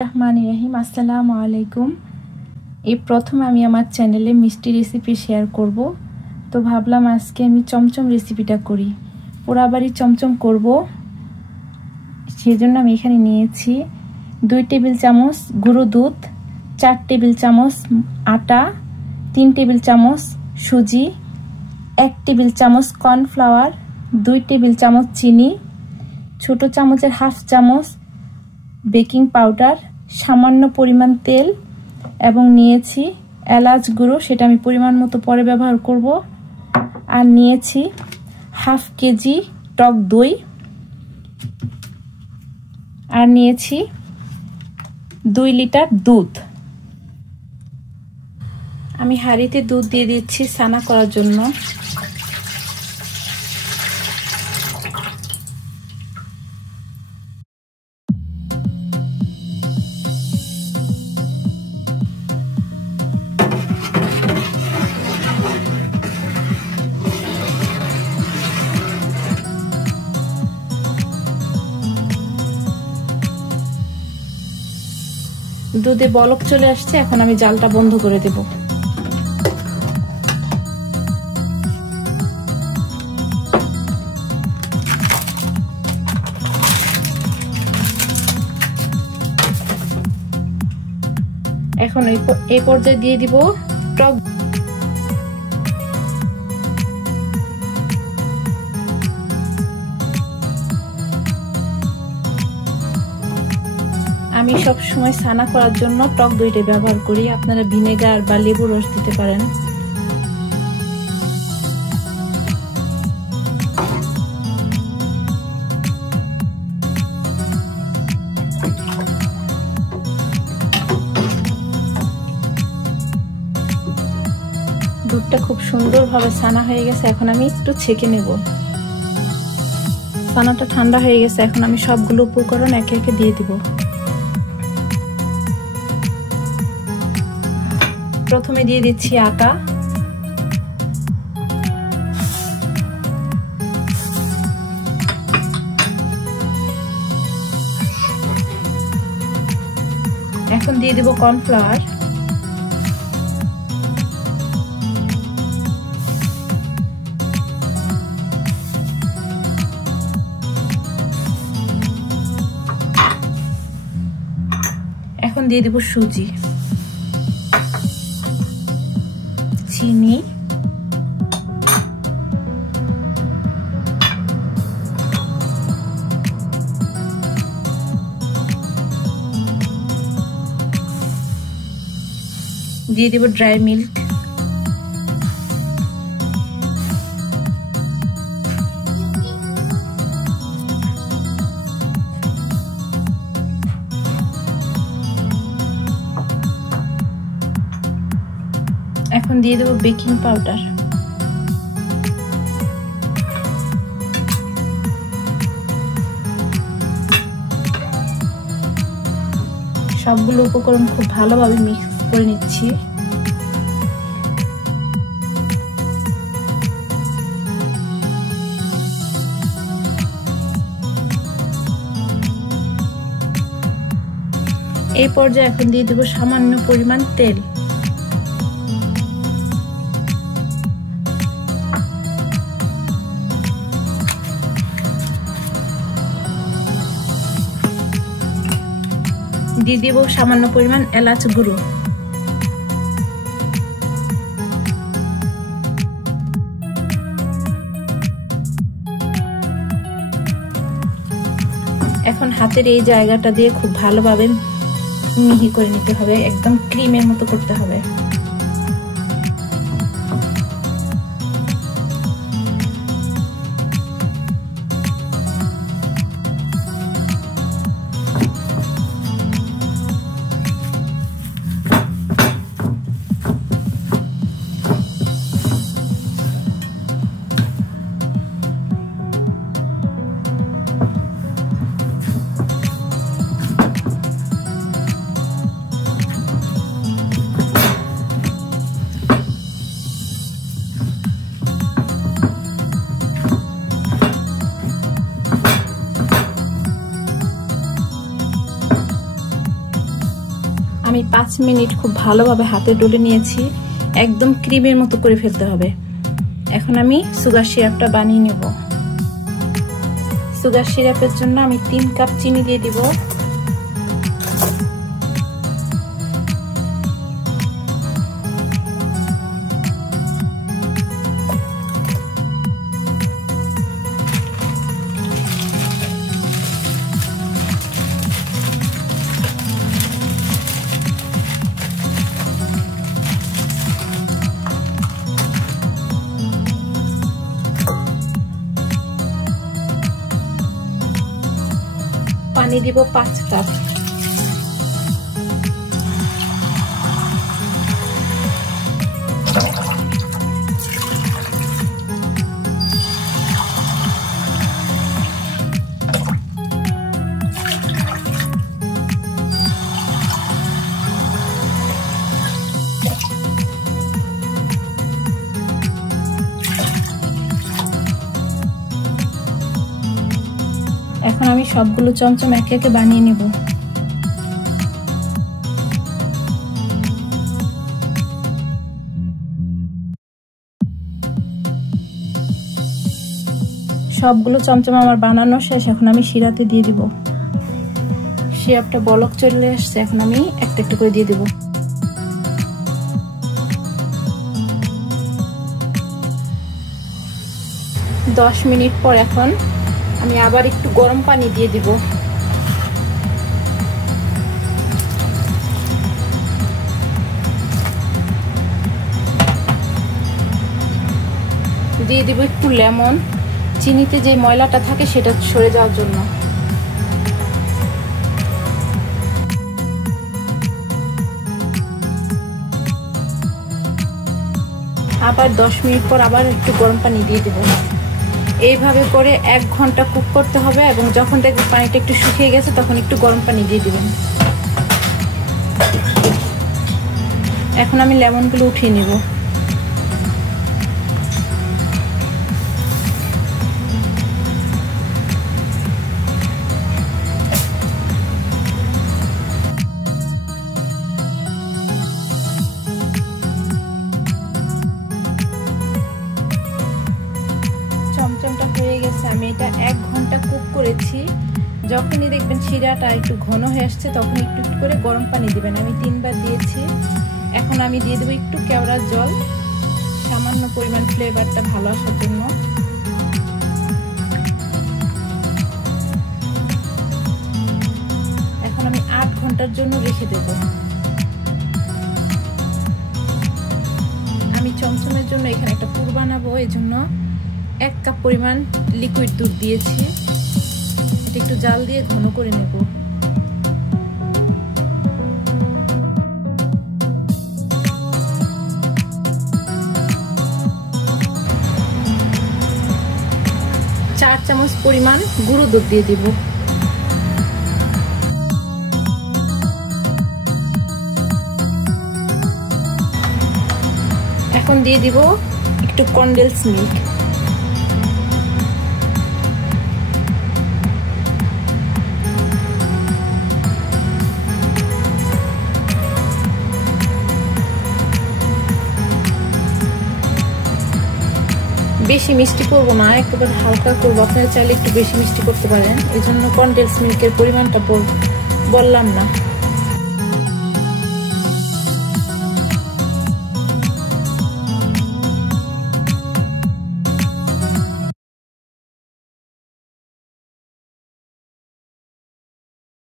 রহমানির আসসালামু আলাইকুম। এই প্রথম আমি আমার চ্যানেলে মিষ্টি রেসিপি শেয়ার করব, তো ভাবলাম আজকে আমি চমচম রেসিপিটা করি। পুরা বাড়ি চমচম করব, সেজন্য আমি এখানে নিয়েছি 2 টেবিল চামচ গুঁড়ো দুধ, 4 টেবিল চামচ আটা, 3 টেবিল চামচ সুজি, 1 টেবিল চামচ কর্নফ্লাওয়ার, 2 টেবিল চামচ চিনি, ছোট চামচের হাফ চামচ বেকিং পাউডার, সামান্য পরিমাণ তেল এবং নিয়েছি এলাচ গুঁড়ো, সেটা আমি পরিমাণ মতো পরে ব্যবহার করব। আর নিয়েছি হাফ কেজি টক দই, আর নিয়েছি 2 লিটার দুধ। আমি হাঁড়িতে দুধ দিয়ে দিচ্ছি ছানা করার জন্য। দুধে বলক চলে আসছে, এখন আমি জালটা বন্ধ করে দেব। এখন এই পর্যায়ে দিয়ে দিব টক। আমি সব সময় ছানা করার জন্য টক দইটা ব্যবহার করি, আপনারা ভিনেগার বা লেবু রস দিতে পারেন। দুধটা খুব সুন্দরভাবে ছানা হয়ে গেছে, এখন আমি একটু ছেঁকে নেব। ছানাটা ঠান্ডা হয়ে গেছে, এখন আমি সবগুলো উপকরণ একে একে দিয়ে দিব। প্রথমে দিয়ে দিচ্ছি আটা, এখন দিয়ে দেব কর্নফ্লাওয়ার, এখন দিয়ে দেব সুজি, চিনি, দিয়ে দেব ড্রাই মিল্ক, এখন দিয়ে দেব বেকিং পাউডার, সবগুলো উপকরণ খুব ভালোভাবে মিক্স করে নিচ্ছি। এই পর্যায়ে এখন দিয়ে দেব সামান্য পরিমাণ তেল। দিয়ে দিব সামান্য পরিমাণ এলাচ গুঁড়ো। এখন হাতের এই জায়গাটা দিয়ে খুব ভালোভাবে মিহি করে নিতে হবে, একদম ক্রিমের মতো করতে হবে। আমি 5 মিনিট খুব ভালোভাবে হাতে ডলে নিয়েছি, একদম ক্রিমের মতো করে ফেলতে হবে। এখন আমি সুগার সিরাপটা বানিয়ে নেব। সুগার সিরাপের জন্য আমি 3 কাপ চিনি দিয়ে দিব। পানি দিব 5 কাপ। এখন আমি সবগুলো চমচম একে একে বানিয়ে নেব। সবগুলো চমচম আমার বানানো শেষ। এখন আমি শিরাতে দিয়ে দিব। সিরাপটা বলক চলে আসছে, এখন আমি একটা একটা করে দিয়ে দেব। দশ মিনিট পর এখন আমি আবার একটু গরম পানি দিয়ে দিব। দিয়ে দিব একটু লেমন, চিনিতে যে ময়লাটা থাকে সেটা সরে যাওয়ার জন্য। আবার 10 মিনিট পর আবার একটু গরম পানি দিয়ে দেব। এইভাবে করে 1 ঘন্টা কুক করতে হবে এবং যখন দেখবেন পানিটা একটু শুকিয়ে গেছে তখন একটু গরম পানি দিয়ে দিবেন। এখন আমি লেমনগুলো উঠিয়ে নেব। চমচমটা হয়ে গেছে। আমি এটা 1 ঘন্টা কুক করেছি। যখনই দেখবেন শিরাটা একটু ঘন হয়ে আসছে তখন একটু একটু করে গরম পানি দিবেন। আমি 3 বার দিয়েছি। এখন আমি দিয়ে দেবো একটু কেওড়ার জল, সামান্য পরিমাণ ফ্লেভারটা ভালো আসার জন্য। এখন আমি 8 ঘন্টার জন্য রেখে দেব। আমি চমচমের জন্য এখানে একটা পুর বানাবো, এই জন্য 1 কাপ পরিমাণ লিকুইড দুধ দিয়েছি। এটা একটু জাল দিয়ে ঘন করে নেব। চার চামচ পরিমাণ গুঁড়ো দুধ দিয়ে দিব। এখন দিয়ে দিব একটু কনডেন্স মিল্ক। বেশি মিষ্টি করবো না, একেবারে হালকা করবো। আপনারা চাইলে একটু বেশি মিষ্টি করতে পারেন, এই জন্য কনডেন্স মিল্কের পরিমাণটা বললাম না।